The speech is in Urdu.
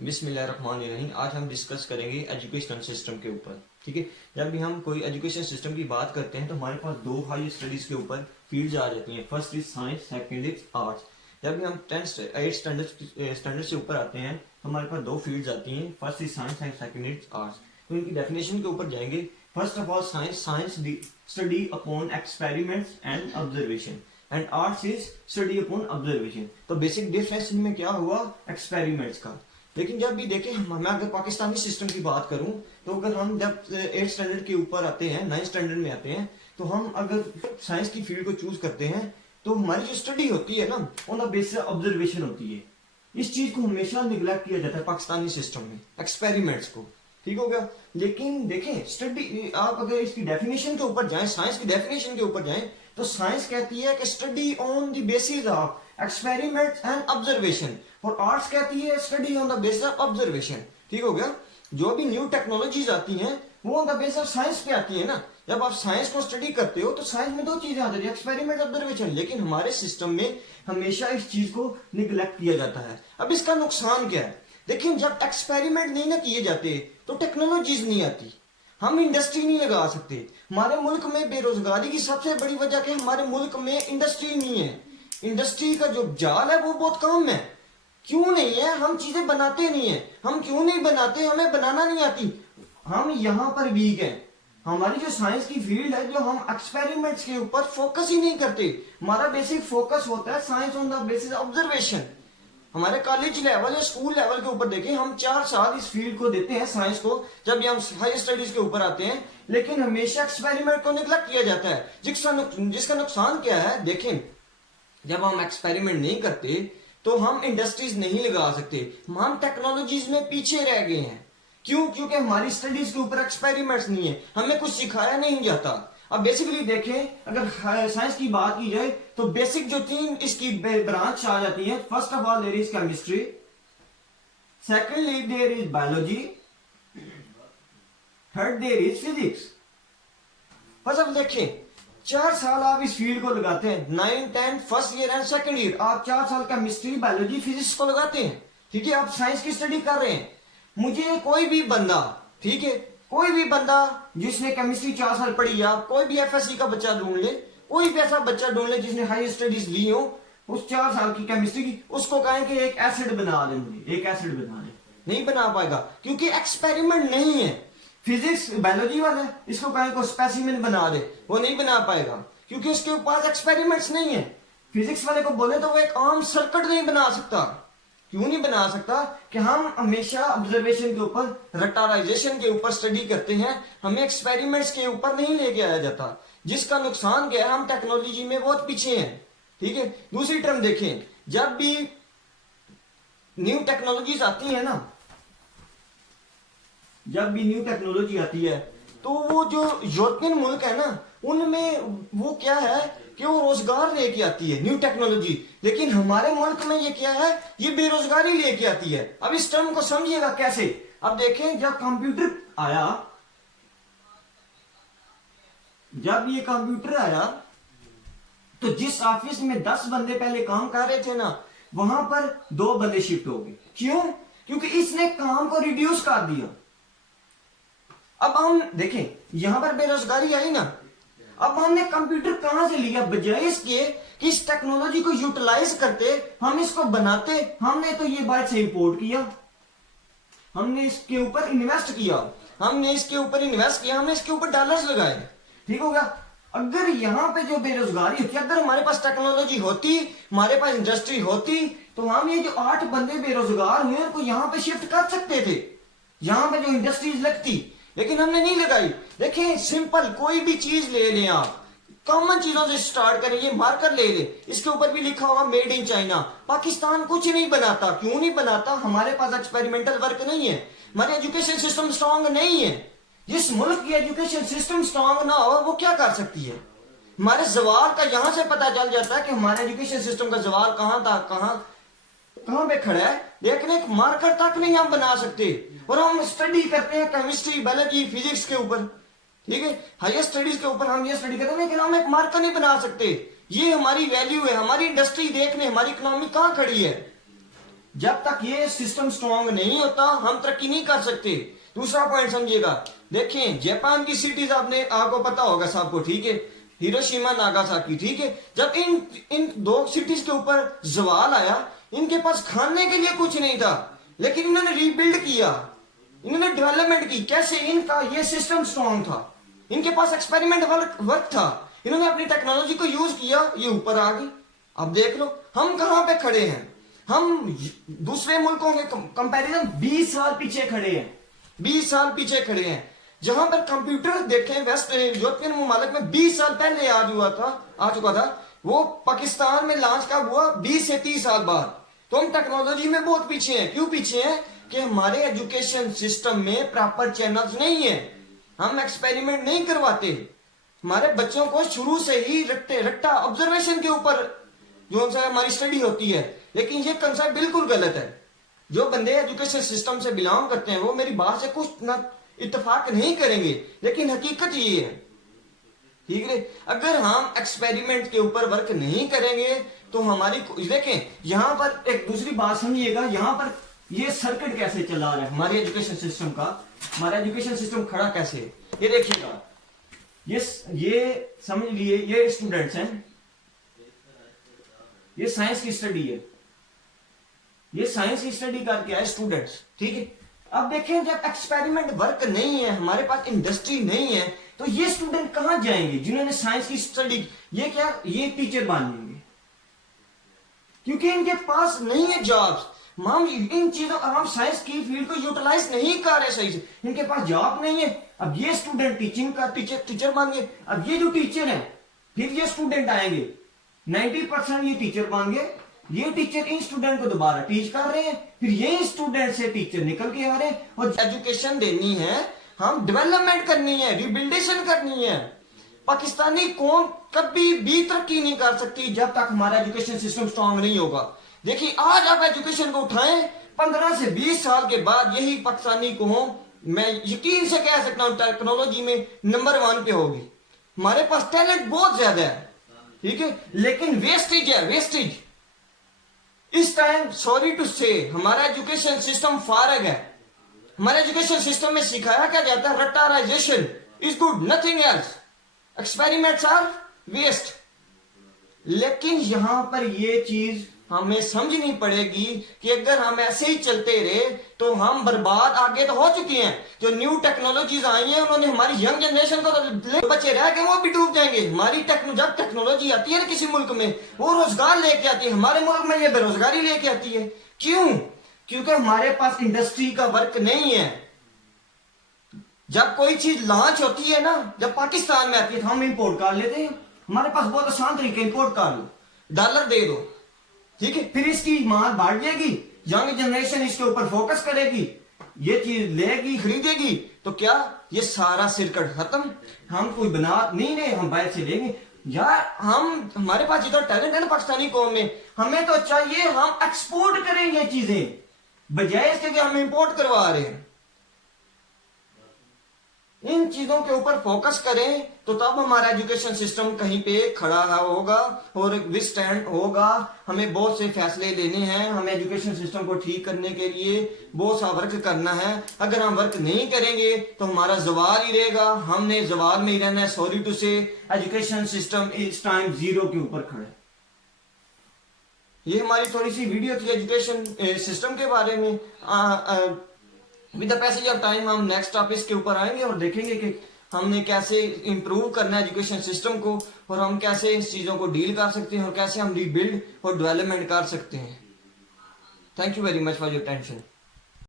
بسم اللہ الرحمن الرحیم. آج ہم ڈسکس کریں گے ایجوکیشنل سسٹم کے اوپر. ٹھیک ہے، جب بھی ہم کوئی ایجوکیشن سسٹم کی بات کرتے ہیں تو ہمارے پاس دو ہائی اسٹڈیز کے اوپر فیلڈز آ جاتی ہیں. First is science, second is arts. جب بھی ہم 8 اسٹینڈرڈ سے اوپر آتے ہیں تو ہمارے پاس دو فیلڈز آتی ہیں. First is science and second is arts. تو ان کی ڈیفینیشن کے اوپر جائیں گے. First of all science study upon experiments and observation and arts is study upon observation. تو بیسک ڈفرینس ان میں کیا ہوا؟ ایکسپیریمنٹس کا. لیکن جب بھی دیکھیں میں اگر پاکستانی سسٹم کی بات کروں تو اگر ہم جب 8 اسٹینڈرڈ کے اوپر آتے ہیں، 9 اسٹینڈرڈ میں آتے ہیں، تو ہم اگر سائنس کی فیلڈ کو چوز کرتے ہیں تو ہماری جو اسٹڈی ہوتی ہے نا آن دا بیسس آبزرویشن ہوتی ہے. اس چیز کو ہمیشہ نیگلیکٹ کیا جاتا ہے پاکستانی سسٹم میں، ایکسپیریمنٹس کو. ٹھیک ہو گیا. لیکن دیکھیں اسٹڈی، آپ اگر اس کی ڈیفینیشن کے اوپر جائیں، سائنس کی ڈیفینیشن کے اوپر جائیں تو سائنس کہتی ہے کہ study on the basis of experiment and observation, اور آرٹس کہتی ہے study on the basis of observation. ٹھیک ہو گیا. جو بھی نیو ٹیکنالوجیز آتی ہیں وہ آن دا بیس آف سائنس پہ آتی ہیں نا. جب آپ سائنس کو اسٹڈی کرتے ہو تو سائنس میں دو چیزیں آ جاتی ہیں، ایکسپیریمنٹ، آبزرویشن. لیکن ہمارے سسٹم میں ہمیشہ اس چیز کو نگلیکٹ کیا جاتا ہے. اب اس کا نقصان کیا ہے؟ دیکھیں جب ایکسپیریمنٹ نہیں نہ کیے جاتے تو ٹیکنالوجیز نہیں آتی، ہم انڈسٹری نہیں لگا سکتے. ہمارے ملک میں بے روزگاری کی سب سے بڑی وجہ کہ ہمارے ملک میں انڈسٹری نہیں ہے. انڈسٹری کا جو جال ہے وہ بہت کم ہے. کیوں نہیں ہے؟ ہم چیزیں بناتے نہیں ہیں. ہم کیوں نہیں بناتے؟ ہمیں بنانا نہیں آتی. ہم یہاں پر ویک ہیں. ہماری جو سائنس کی فیلڈ ہے، جو ہم ایکسپیریمنٹس کے اوپر فوکس ہی نہیں کرتے. ہمارا بیسک فوکس ہوتا ہے science on the basis observation. ہمارے کالج لیول یا اسکول لیول کے اوپر دیکھیں، ہم 4 سال اس فیلڈ کو دیتے ہیں سائنس کو جب ہم ہائی اسٹڈیز کے اوپر آتے ہیں. لیکن ہمیشہ ایکسپیریمنٹ کو نگلیکٹ کیا جاتا ہے. جس کا نقصان کیا ہے؟ دیکھیں جب ہم ایکسپیریمنٹ نہیں کرتے تو ہم انڈسٹریز نہیں لگا سکتے. ہم ٹیکنالوجیز میں پیچھے رہ گئے ہیں. کیوں؟ کیونکہ ہماری اسٹڈیز کے اوپر ایکسپیریمنٹس نہیں ہے، ہمیں کچھ سکھایا نہیں جاتا. اب بیسیکلی دیکھیں اگر سائنس کی بات کی جائے تو بیسک جو 3 اس کی برانچ آ جاتی ہیں. First of all there is chemistry, secondly there is biology, third there is physics. بس اب دیکھیں 4 سال آپ اس فیلڈ کو لگاتے ہیں، 9 10 first year and second year آپ 4 سال کیمسٹری، بایولوجی، فزکس کو لگاتے ہیں. ٹھیک ہے، آپ سائنس کی اسٹڈی کر رہے ہیں. مجھے کوئی بھی بندہ، ٹھیک ہے، کوئی بھی بندہ جس نے کیمسٹری 4 سال پڑھی، آپ کوئی بھی ایف ایس سی کا بچہ ڈھونڈ لے، کوئی بھی ایسا بچہ ڈھونڈ لے جس نے ہائی اسٹڈیز لی ہو اس 4 سال کی کیمسٹری کی، اس کو کہیں کہ ایک ایسڈ بنا دیں، مجھے ایک ایسڈ بنا دیں، نہیں بنا پائے گا کیونکہ ایکسپیریمنٹ نہیں ہے. فزکس بایولوجی والے اس کو کہیں کو اسپیسیمن بنا دے، وہ نہیں بنا پائے گا کیونکہ اس کے پاس ایکسپیریمنٹس نہیں ہے. فزکس والے کو بولے تو وہ ایک عام سرکٹ نہیں بنا سکتا. کیوں نہیں بنا سکتا؟ کہ ہم ہمیشہ آبزرویشن کے اوپر، رٹارائزیشن کے اوپر اسٹڈی کرتے ہیں، ہمیں ایکسپیریمنٹس کے اوپر نہیں لے کے آیا جاتا. جس کا نقصان کیا ہے؟ ہم ٹیکنالوجی میں بہت پیچھے ہیں. ٹھیک ہے. دوسری ٹرم دیکھیں، جب بھی نیو ٹیکنالوجیز آتی ہیں نا، جب بھی نیو ٹیکنالوجی آتی ہے تو وہ جو یورپین ملک ہے نا ان میں وہ کیا ہے کہ وہ روزگار لے کے آتی ہے نیو ٹیکنالوجی. لیکن ہمارے ملک میں یہ کیا ہے؟ یہ بے روزگاری لے کے آتی ہے. اب اس ٹرم کو سمجھیے گا کیسے. اب دیکھیں جب کمپیوٹر آیا، جب یہ کمپیوٹر آیا تو جس آفس میں 10 بندے پہلے کام کر رہے تھے نا، وہاں پر 2 بندے شفٹ ہو گئے. کیوں؟ کیونکہ اس نے کام کو ریڈیوس کر دیا. اب ہم دیکھیں یہاں پر بے روزگاری آئی نا. اب ہم نے کمپیوٹر کہاں سے لیا؟ بجائے اس کے کہ اس ٹیکنالوجی کو یوٹیلائز کرتے، ہم اس کو بناتے. ہم نے تو یہ بات سے امپورٹ کیا، ہم نے اس کے اوپر انویسٹ کیا، ہم نے اس کے اوپر انویسٹ کیا، ہم نے اس کے اوپر ڈالرز لگائے. ٹھیک ہو گیا. اگر یہاں پہ جو بے روزگاری ہوتی، اگر ہمارے پاس ٹیکنالوجی ہوتی، ہمارے پاس انڈسٹری ہوتی، تو ہم یہ جو 8 بندے بے روزگار ہوئے ان کو یہاں پہ شفٹ کر سکتے تھے، یہاں پہ جو انڈسٹریز لگتی. لیکن ہم نے نہیں لگائی. دیکھیں سمپل کوئی بھی چیز لے لیں، آپ کامن چیزوں سے سٹارٹ کریں. یہ مارکر لے لیں، اس کے اوپر بھی لکھا ہوگا میڈ ان چائنا. پاکستان کچھ نہیں بناتا. کیوں نہیں بناتا؟ ہمارے پاس ایکسپیریمنٹل ورک نہیں ہے، ہمارے ایجوکیشن سسٹم سٹرونگ نہیں ہے. جس ملک کی ایجوکیشن سسٹم سٹرونگ نہ ہو وہ کیا کر سکتی ہے؟ ہمارے زوال کا یہاں سے پتہ چل جاتا ہے کہ ہمارے ایجوکیشن سسٹم کا زوال کہاں تھا، کہاں پہ کھڑا ہے. لیکن ایک مارکر تک نہیں ہم بنا سکتے، اور ہم اسٹڈی کرتے ہیں کیمسٹری، بایولوجی، فزکس کے اوپر. ٹھیک ہے، ہائر اسٹڈیز کے اوپر ہم یہ اسٹڈی کرتے ہیں لیکن ہم ایک مارکر نہیں بنا سکتے. یہ ہماری ویلیو ہے. ہماری انڈسٹری دیکھ لیں، ہماری اکنامی کہاں کھڑی ہے. جب تک یہ سسٹم سٹرونگ نہیں ہوتا ہم ترقی نہیں کر سکتے. دوسرا پوائنٹ سمجھیے گا, دیکھیں جاپان کی سٹیز آپ کو پتا ہوگا سب کو, ٹھیک ہے, ہیروشیما ناگاساکی, ٹھیک ہے, جب ان دو سٹیز کے اوپر زوال آیا, ان کے پاس کھانے کے لیے کچھ نہیں تھا, لیکن انہوں نے ری بلڈ کیا, انہوں نے ڈیولپمنٹ کی. کیسے؟ ان کا یہ سسٹم سٹرونگ تھا, ان کے پاس ایکسپیریمنٹ ورک تھا, انہوں نے اپنی ٹیکنالوجی کو یوز کیا, یہ اوپر آ گئی. اب دیکھ لو ہم کہاں پہ کھڑے ہیں, ہم دوسرے ملکوں کے کمپیریزن 20 سال پیچھے کھڑے ہیں, 20 سال پیچھے کھڑے ہیں. جہاں پر کمپیوٹر دیکھیں ویسٹ یورپین ممالک میں 20 سال پہلے آ چکا تھا, وہ پاکستان میں لانچ کب ہوا؟ 20 سے 30 سال بعد. تو ہم ٹیکنالوجی میں بہت پیچھے ہیں. کیوں پیچھے ہیں؟ کہ ہمارے ایجوکیشن سسٹم میں پراپر چینلز نہیں ہیں, ہم ایکسپیریمنٹ نہیں کرواتے, ہمارے بچوں کو شروع سے ہی رٹا آبزرویشن کے اوپر جو ہماری اسٹڈی ہوتی ہے. لیکن یہ کنسپٹ بالکل غلط ہے. جو بندے ایجوکیشن سسٹم سے بلانگ کرتے ہیں وہ میری بات سے کچھ نہ اتفاق نہیں کریں گے, لیکن حقیقت یہ ہے, ٹھیک ہے. اگر ہم ایکسپیریمنٹ کے اوپر ورک نہیں کریں گے تو ہماری, دیکھیں یہاں پر ایک دوسری بات سمجھیے گا, یہاں پر یہ سرکٹ کیسے چلا رہا ہے ہمارے ایجوکیشن سسٹم کا, ہمارا ایجوکیشن سسٹم کھڑا کیسے ہے. یہ دیکھیے گا, یہ سمجھ لیے یہ اسٹوڈنٹس ہیں, یہ سائنس کی اسٹڈی ہے, یہ سائنس کی اسٹڈی کر کے آئے اسٹوڈنٹس, ٹھیک ہے. اب دیکھیں جب ایکسپیریمنٹ ورک نہیں ہے, ہمارے پاس انڈسٹری نہیں ہے, تو یہ اسٹوڈنٹ کہاں جائیں گے جنہوں نے سائنس کی اسٹڈی, یہ کیا, یہ ٹیچر بنیں گے, کیونکہ ان کے پاس نہیں ہے جابس. ہم ان چیزوں, ہم سائنس کی فیلڈ کو یوٹیلائز نہیں کر رہے صحیح سے, ان کے پاس جاب نہیں ہے. اب یہ اسٹوڈنٹ ٹیچنگ کا ٹیچر بن گئے. اب یہ جو ٹیچر ہیں, پھر یہ اسٹوڈنٹ آئیں گے, 90% یہ ٹیچر بن گئے, یہ ٹیچر ان اسٹوڈنٹ کو دوبارہ ٹیچ کر رہے ہیں, پھر یہ اسٹوڈنٹ سے ٹیچر نکل کے آ رہے ہیں. اور ایجوکیشن دینی ہے, ہم ڈیولپمنٹ کرنی ہے, ریبلڈیشن کرنی ہے. پاکستانی قوم کبھی بھی ترقی نہیں کر سکتی جب تک ہمارا ایجوکیشن سسٹم سٹرونگ نہیں ہوگا. دیکھیے آج آپ ایجوکیشن کو اٹھائیں, 15 سے 20 سال کے بعد یہی پاکستانی قوم, میں یقین سے کہہ سکتا ہوں, ٹیکنالوجی میں نمبر 1 پہ ہوگی. ہمارے پاس ٹیلنٹ بہت زیادہ ہے, ٹھیک ہے, لیکن ویسٹیج ہے, ویسٹیج. اس ٹائم سوری ٹو سے ہمارا ایجوکیشن سسٹم فارغ ہے. ہمارے ایجوکیشن سسٹم میں سکھایا کیا جاتا ہے, rotarization is good, nothing else, experiments are waste. لیکن یہاں پر یہ چیز ہمیں سمجھنی پڑے گی کہ اگر ہم ایسے ہی چلتے رہے تو ہم برباد. آگے تو ہو چکی ہیں, جو نیو ٹیکنالوجیز آئی ہیں انہوں نے ہماری ینگ جنریشن کو, بچے رہ کے وہ بھی ڈوب جائیں گے. ہماری جب ٹیکنالوجی آتی ہے نا کسی ملک میں, وہ روزگار لے کے آتی ہے, ہمارے ملک میں یہ بے روزگاری لے کے آتی ہے. کیوں؟ کیونکہ ہمارے پاس انڈسٹری کا ورک نہیں ہے. جب کوئی چیز لانچ ہوتی ہے نا, جب پاکستان میں آتی ہے تو ہم امپورٹ کر لیتے ہیں. ہمارے پاس بہت آسان طریقے, امپورٹ کر لو, ڈالر دے دو, ٹھیک ہے, پھر اس کی مانگ بڑھ جائے گی, ینگ جنریشن اس کے اوپر فوکس کرے گی, یہ چیز لے گی, خریدے گی, تو کیا یہ سارا سرکٹ ختم. ہم کوئی بنا نہیں رہے, ہم باہر سے لیں گے. یار ہمارے پاس جتنا ٹیلنٹ ہے نا پاکستانی قوم میں, ہمیں تو چاہیے ہم ایکسپورٹ کریں یہ چیزیں, بجائے اس کے کہ ہم امپورٹ کروا رہے ہیں. ان چیزوں کے اوپر فوکس کریں تو تب ہمارا ایجوکیشن سسٹم کہیں پہ کھڑا ہوگا اور وسٹینڈ ہوگا. ہمیں بہت سے فیصلے لینے ہیں, ہمیں ایجوکیشن سسٹم کو ٹھیک کرنے کے لیے بہت سا ورک کرنا ہے. اگر ہم ورک نہیں کریں گے تو ہمارا زوال ہی رہے گا, ہم نے زوال میں ہی رہنا ہے. سوری ٹو سے ایجوکیشن سسٹم اس ٹائم 0 کے اوپر کھڑا ہے. یہ ہماری تھوڑی سی ویڈیو تھی ایجوکیشن سسٹم کے بارے میں. With the passage of time ہم نیکسٹ ٹاپکس کے اوپر آئیں گے اور دیکھیں گے کہ ہم نے کیسے امپروو کرنا ہے ایجوکیشن سسٹم کو, اور ہم کیسے اس چیزوں کو ڈیل کر سکتے ہیں, اور کیسے ہم ری بلڈ اور ڈیولپمنٹ کر سکتے ہیں. Thank you very much for your attention.